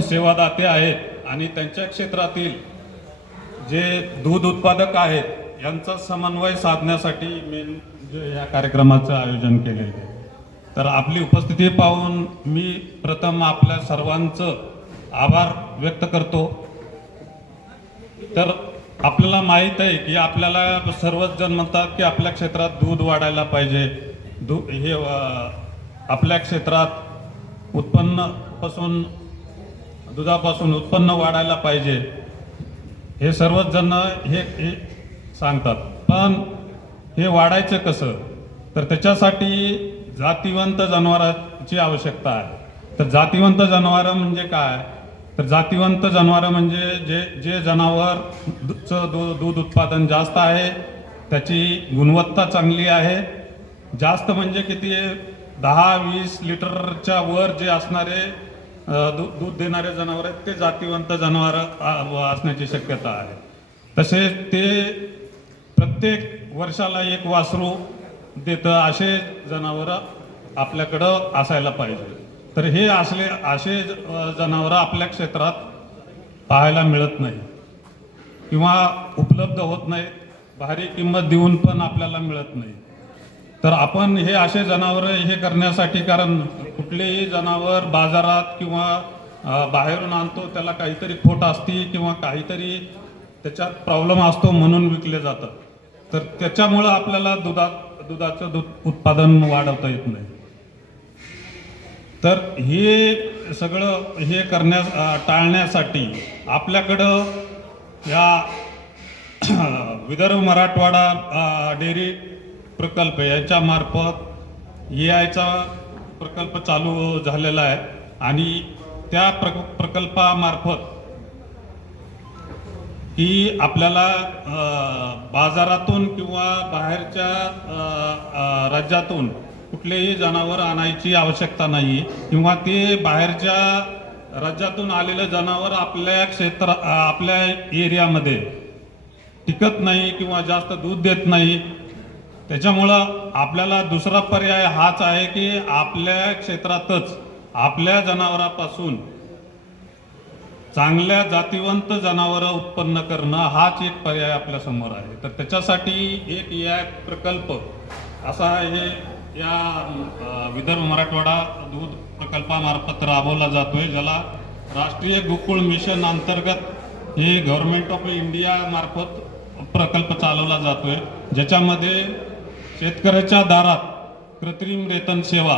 सेवादाते आहेत आणि त्यांच्या क्षेत्रातील जे दूध उत्पादक आहेत यांचा समन्वय साधण्यासाठी मी या कार्यक्रमाचं आयोजन केलेलं आहे. तर आपली उपस्थिती पाहून मी प्रथम आपल्या सर्वांचं आभार व्यक्त करतो. तर आपल्याला माहीत आहे की आपल्याला सर्वच जण म्हणतात की आपल्या क्षेत्रात दूध वाढायला पाहिजे, आपल्या क्षेत्रात दुधापासून उत्पन्न वाढायला पाहिजे, हे सर्वच जण हे सांगतात. पण हे वाढायचं कसं? तर त्याच्यासाठी जातिवंत जनावरांची आवश्यकता आहे. तर जातिवंत जनावरं म्हणजे काय? तर जातिवंत जनावरं म्हणजे जे जनावरचं दूध उत्पादन जास्त आहे, त्याची गुणवत्ता चांगली आहे. जास्त म्हणजे किती? 10-20 लिटरच्या वर जे असणारे दूध देणारे जनावर आहेत ते जातिवंत जनावर असण्याची शक्यता आहे. तसेच ते प्रत्येक वर्षाला एक वासरू देतं असे जनावरं आपल्याकडं असायला पाहिजे. तर हे असे जनावरं आपल्या क्षेत्रात पाहायला मिळत नाही किंवा उपलब्ध होत नाहीत. भारी किंमत देऊन पण आपल्याला मिळत नाही. तर आपण हे असे जनावरं हे करण्यासाठी, कारण कुठलेही जनावर बाजारात किंवा बाहेरून आणतो त्याला काहीतरी खोट असते किंवा काहीतरी त्याच्यात प्रॉब्लेम असतो म्हणून विकले जातात. तर त्याच्यामुळं आपल्याला दुधाचं दूध उत्पादन वाढवता येत नाही. तर हे सगळं टाळण्यासाठी आपल्याकडं या विदर्भ मराठवाडा डेअरी प्रकल्प याच्यामार्फत EIचा प्रकल्प चालू झालेला आहे आणि त्या प्रकल्पामार्फत की आपल्याला बाजारातून किंवा बाहेरच्या राज्यातून कुठलेही जनावर आणायची आवश्यकता नाही किंवा ते बाहेरच्या राज्यातून आलेलं जनावर आपल्या एरियामध्ये टिकत नाही किंवा जास्त दूध देत नाही. त्याच्यामुळं आपल्याला दुसरा पर्याय हाच आहे की आपल्या क्षेत्रातच आपल्या जनावरापासून चांगल्या जातिवंत जनावरं उत्पन्न करणं हाच एक पर्याय आपल्यासमोर आहे. तर त्याच्यासाठी एक EI प्रकल्प असा हे या विदर्भ मराठवाडा दूध प्रकल्पामार्फत राबवला जातोय, ज्याला राष्ट्रीय गोकुळ मिशन अंतर्गत हे गव्हर्नमेंट ऑफ इंडिया मार्फत प्रकल्प चालवला जातोय, ज्याच्यामध्ये शेतकऱ्याच्या दारात कृत्रिम रेतन सेवा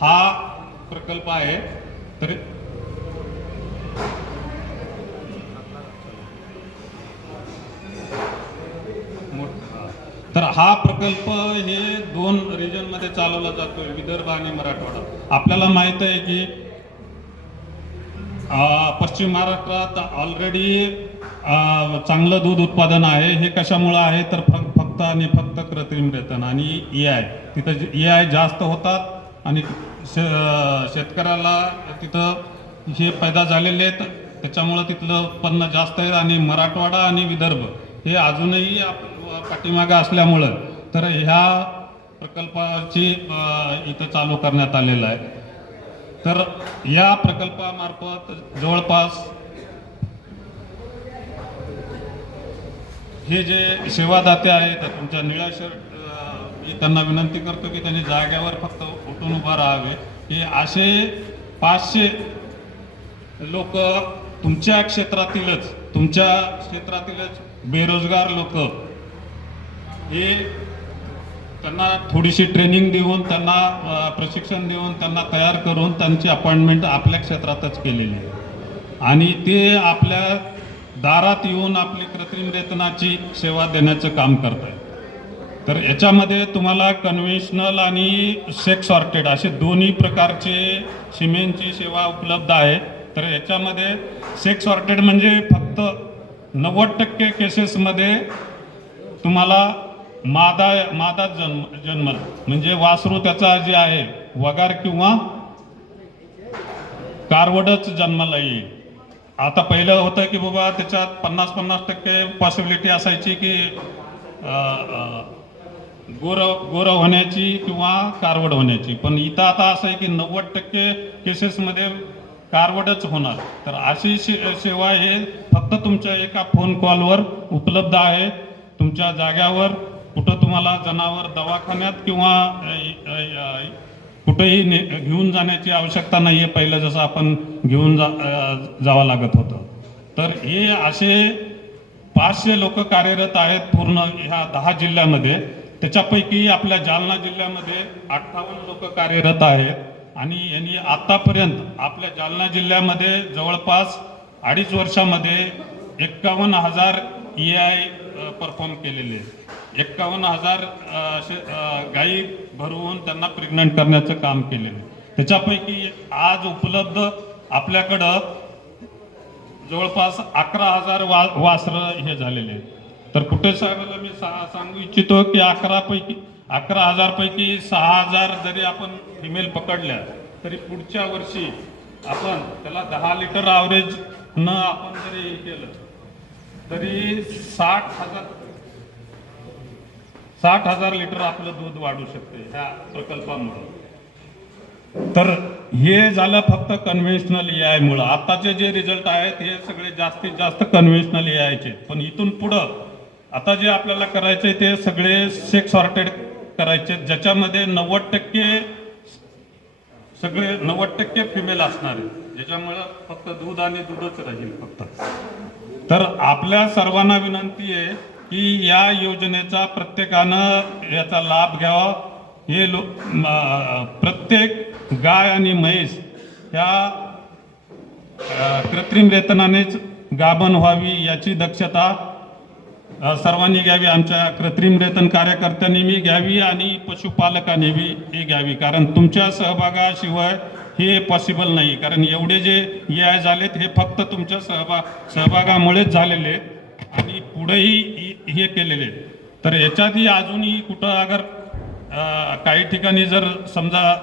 हा प्रकल्प आहे. तर हा प्रकल्प हे 2 रिजनमध्ये चालवला जातोय, विदर्भ आणि मराठवाडा. आपल्याला माहित आहे की पश्चिम महाराष्ट्रात ऑलरेडी चांगलं दूध उत्पादन आहे. हे कशामुळं आहे? तर फक्त आणि फक्त कृत्रिम रेतन आणि EI. तिथं EI जास्त होतात आणि शेतकऱ्याला तिथं हे पैदा झालेले आहेत, त्याच्यामुळं तिथलं उत्पन्न जास्त आहे. आणि मराठवाडा आणि विदर्भ हे अजूनही पाठीमागे असल्यामुळं तर ह्या प्रकल्पाची इथं चालू करण्यात आलेलं आहे. तर या प्रकल्पामार्फत जवळपास हे जे सेवादाते आहेत, तुमच्या निळ्या शर्ट, मी त्यांना विनंती करतो की त्यांनी जाग्यावर फक्त उठून उभा राहावे. हे असे 500 लोक तुमच्या क्षेत्रातीलच बेरोजगार लोक, हे त्यांना थोडीशी ट्रेनिंग देऊन, त्यांना प्रशिक्षण देऊन, त्यांना तयार करून त्यांची अपॉइंटमेंट आपल्या क्षेत्रातच केलेली आहे आणि ते आपल्या दारात येऊन आपली कृत्रिम रेतनाची सेवा देण्याचं काम करत आहे. तर याच्यामध्ये तुम्हाला कन्व्हेन्शनल आणि सेक्स सॉर्टेड असे दोन्ही प्रकारचे सिमेंटची सेवा उपलब्ध आहे. तर याच्यामध्ये सेक्स सॉर्टेड म्हणजे फक्त 90% केसेसमध्ये तुम्हाला मादा जन्मल म्हणजे वासरू त्याचा जे आहे वगार किंवा कारवडच जन्माला येईल. आता पहिलं होतं की बाबा त्याच्यात 50% पॉसिबिलिटी असायची की गोर होण्याची किंवा कारवड होण्याची, पण इथं आता असं आहे की 90% केसेसमध्ये कारवडच होणार. तर अशी सेवा हे फक्त तुमच्या एका फोन कॉलवर उपलब्ध आहे. तुमच्या जाग्यावर कुठं तुम्हाला जनावर दवाखान्यात किंवा कुठेही घेऊन जाण्याची आवश्यकता नाही आहे, पहिलं जसं आपण घेऊन जावं लागत होतं. तर हे असे 500 लोक कार्यरत आहेत पूर्ण ह्या 10 जिल्ह्यामध्ये. त्याच्यापैकी आपल्या जालना जिल्ह्यामध्ये 58 लोक कार्यरत आहेत आणि यांनी आतापर्यंत आपल्या जालना जिल्ह्यामध्ये जवळपास 2.5 वर्षामध्ये 51,000 EI परफॉर्म केलेले आहेत. 51,000 गायी भरवून त्यांना प्रेग्नंट करण्याचं काम केलेलं आहे. त्याच्यापैकी आज उपलब्ध आपल्याकडं जवळपास 11,000 वासरं हे झालेले आहेत. तर कुठे साहेबाला मी सांगू इच्छितो की 11,000 पैकी 6,000 जरी आपण फिमेल पकडल्या तरी पुढच्या वर्षी आपण त्याला 10 लिटर ॲव्हरेज न आपण जरी हे केलं तरी 60,000 लिटर आपलं दूध वाढू शकते ह्या प्रकल्पामुळे. तर हे झालं फक्त कन्व्हेन्शनल EI मुळे. आताचे जे रिझल्ट आहेत हे सगळे जास्तीत जास्त कन्व्हेन्शनल EIचे. पण इथून पुढं आता जे आपल्याला करायचे ते सगळे सेक्स सॉर्टेड करायचे, ज्याच्यामध्ये 90% फिमेल असणार आहे, ज्याच्यामुळं फक्त दूध आणि दूधच राहील फक्त. तर आपल्या सर्वांना विनंती आहे की या योजनेचा प्रत्येकानं याचा लाभ घ्यावा. हे प्रत्येक गाय आणि म्हैस ह्या कृत्रिम रेतनानेच गाभण व्हावी याची दक्षता सर्वांनी घ्यावी. आमच्या कृत्रिम रेतन कार्यकर्त्यांनी मी घ्यावी आणि पशुपालकांनी बी घ्यावी, कारण तुमच्या सहभागाशिवाय हे पॉसिबल नाही. कारण एवढे जे EI झालेत हे फक्त तुमच्या सहभागामुळेच झालेले आहेत आणि पुढेही हे केलेले. तर याच्यातही अजूनही कुठं अगर काही ठिकाणी जर समजा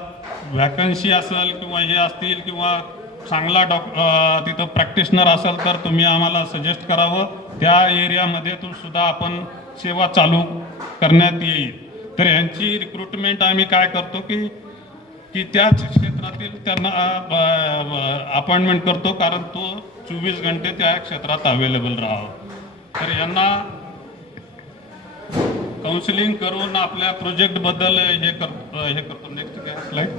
वॅकन्सी असेल किंवा हे असतील किंवा चांगला तिथं प्रॅक्टिशनर असेल तर तुम्ही आम्हाला सजेस्ट करावं. त्या एरियामध्ये सुद्धा आपण सेवा चालू करण्यात येईल. तर यांची रिक्रुटमेंट आम्ही काय करतो की त्याच क्षेत्रातील त्यांना अपॉइंटमेंट करतो, कारण तो 24 घंटे त्या क्षेत्रात अवेलेबल राहावं. तर यांना काउन्सिलिंग करून आपल्या प्रोजेक्टबद्दल हे करतो. नेक्स्ट काय स्लाइड.